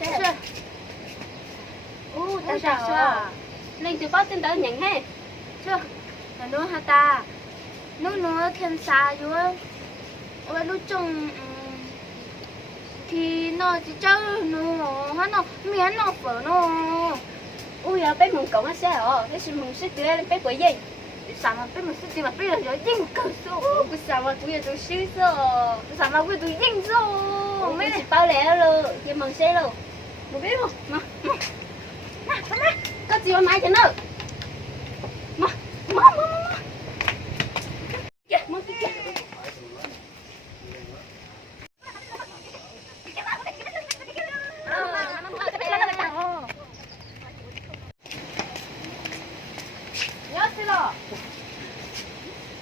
Chưa. Ta sao? Nên từ có tin tới nhận hết. Chưa. Là nó hả ta? Nó thêm xa vô. Ôi lúc chung thì nó chỉ chơi nó miếng nó phở nó. Ui à, bé mừng cậu nó sẽ ở, thế xin mừng sẽ tưới lên bé quỷ gì? Sao mà bé mừng sẽ tưới mà bé là giỏi dính cơ số? Cái sao mà cũng tôi xíu số? Cái sao mà cũng tôi dính số? Mấy chỉ bao lẻ luôn, thì mừng sẽ luôn. Một biết không? Nè, có gì mà mai cho nó? Mà. Kìa, mà kìa.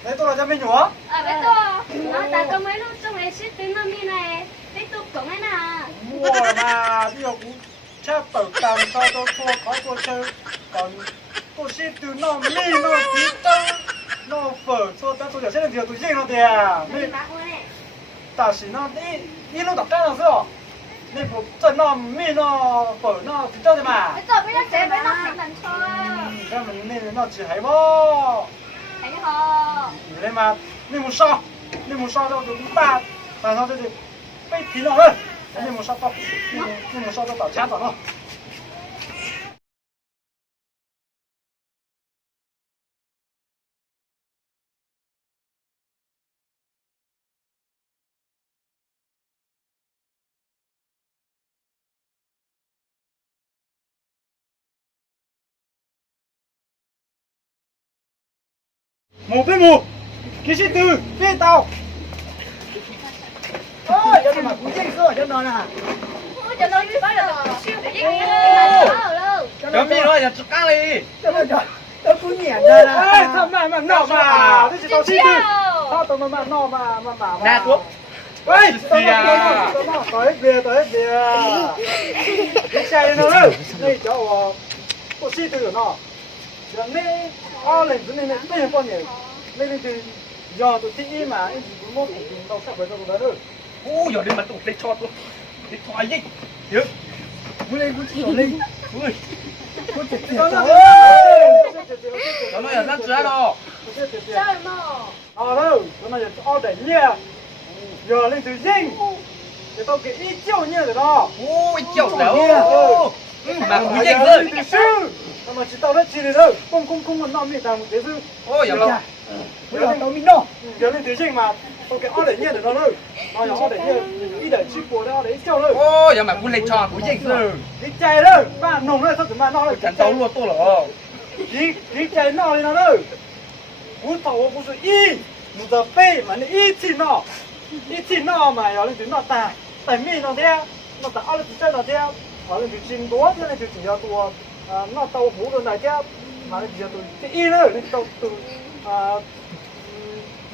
Đấy tôi là cho mình nhủ á? Bé tôi, tại có mấy lúc trong này ship tiếng năm như này, bé tôi cũng ấy nè. Mua mà bây giờ cũng chắc tờ tàn sao tôi thua khó tôi chơi. Còn tôi ship từ nó mi nó tí tơ nó phở cho ta tôi giờ sẽ làm gì tôi riêng nó thì à. Ta chỉ nó đi nó đọc ra là sao? Nên một chân nó mi nó phở nó tí tơ thì mà. Bé tôi bây giờ bé nó thành lần thôi. Ra mình nên nó chỉ hay bó. Thấy không? Nên mà nên một so đâu được ba sao thế thì bây tí nó hơn nên một so to nên một so to tạo chát vào nó một với một ký sĩ từ bên tàu ôi cho mà cũng dễ cơ cho nó nè Cho nó như vậy là siêu cái Chấm đi thôi, là cá đi. nó cũng nhẹ ra là sao mà nọ mà cái gì tao xin đi sao tao mà nọ mà Nè thuốc. ơi tao tới bia cái xe nó đâu đây cháu tôi xin từ nó giờ này lên cái này bây giờ con nhỉ lên từ giờ tôi thích mà em chỉ muốn một tao sắp với tao đó Ui, giờ đi mà tụt lên cho luôn. Đi thoại gì? Được. muốn lên muốn chịu lên Ui. muốn chịu Nó nói là nó chưa đâu. Sao mà? đâu nó nói là để nhẹ giờ lên từ dinh để tao cái ít chiều nhẹ rồi đó Ui, chịu đâu. Mà cũng nhanh rồi. mà chỉ tao đã chỉ được đâu không mà năm này tao một cái dư Ôi, giờ lo. bây giờ tao mình đâu giờ lên từ dinh mà tao cái để nhẹ rồi đó đâu nó là để nhẹ ít để chỉ của đó để ít chiều đâu Ôi, giờ mà cũng lên cho cũng nhanh rồi. đi chạy đâu ba nồng lên sao mà nó Chẳng tao luôn tôi là. đi chạy nó đi nó đâu cú tàu cú số y một giờ phê mà nó ít thì nó mà nó lên từ nó tại mi nó theo nó tại lên từ chơi nó theo nó lên từ chín đố thế này từ chỉ cho nó tàu hú rồi này theo mà lên từ từ y nữa lên tàu từ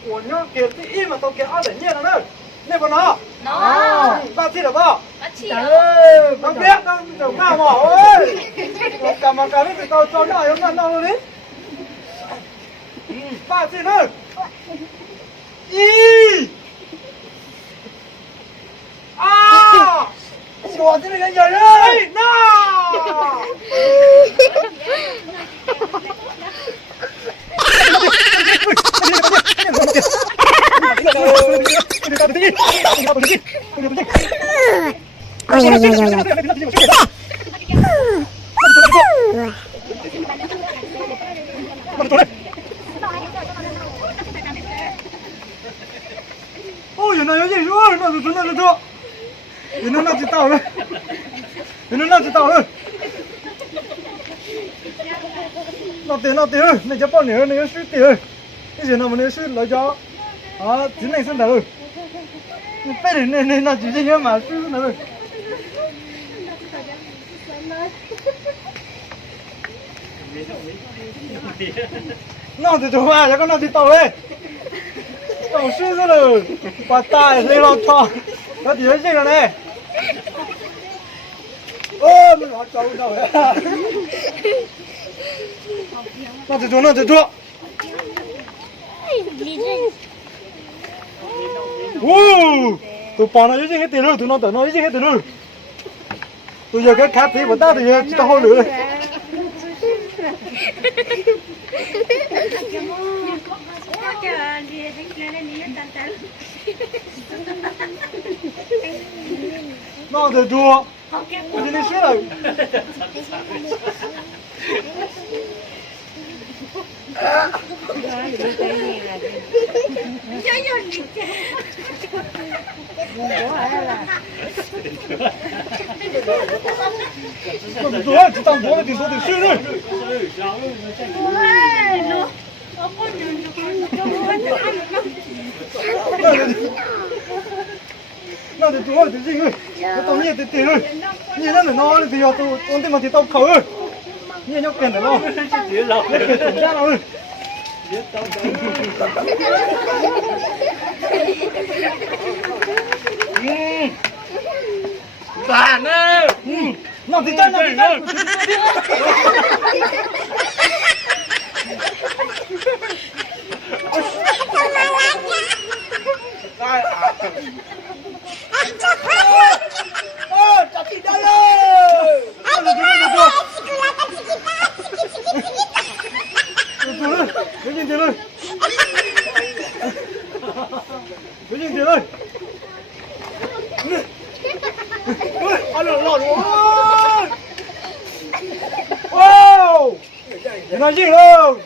của nó kia cái y mà tàu kia để nhẹ nó nữa nên bọn nó ba thi được không ba biết đâu đâu nào mỏ ơi cả mà cả cái tàu cho nó nó đi ba thi nữa y Chùa thế này giờ đây nào ôi giờ này cái gì nữa nó từ từ từ thì nó chỉ tàu thôi thì nó chỉ tàu thôi nó tiền này cho bao nhiêu này suy tiền cái gì nào mà này suy lấy cho chính này xin đầu bây giờ này nó chỉ riêng mà suy nữa rồi nó thì chúng ta cho con nó chỉ tàu đấy tàu suy rồi quả tài lên lo cho nó chỉ nói gì rồi này ô mình nói trâu đâu nó chỉ chúa tụi bọn nó cái tiền rồi tụi nó tự nói cái tiền rồi tụi giờ cái khác thì bọn ta thì chỉ tao hôi lửa nó thì chua tôi đi xíu rồi nó thì chua chỉ tao bố thì tôi thì xíu rồi nó thì chua thì gì ơi nó tao nghe thì tiền ơi như nó là nó thì giờ tôi con tim mà thì tao khẩu ơi như nhóc kèn để lo tổng ra rồi Bạn ơi. nó thì chân chặt thịt đây ơi Đứng nhìn tiền ơi Đứng nhìn tiền ơi Ăn lộn lộn ôi Wow Để nói gì không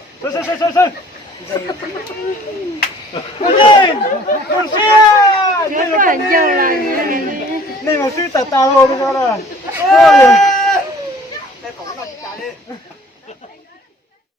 Sơn Con nhìn Con xe Đây là con đi Này mà suy tà tà rồi đúng không ạ Đây phỏng nó chị trả đi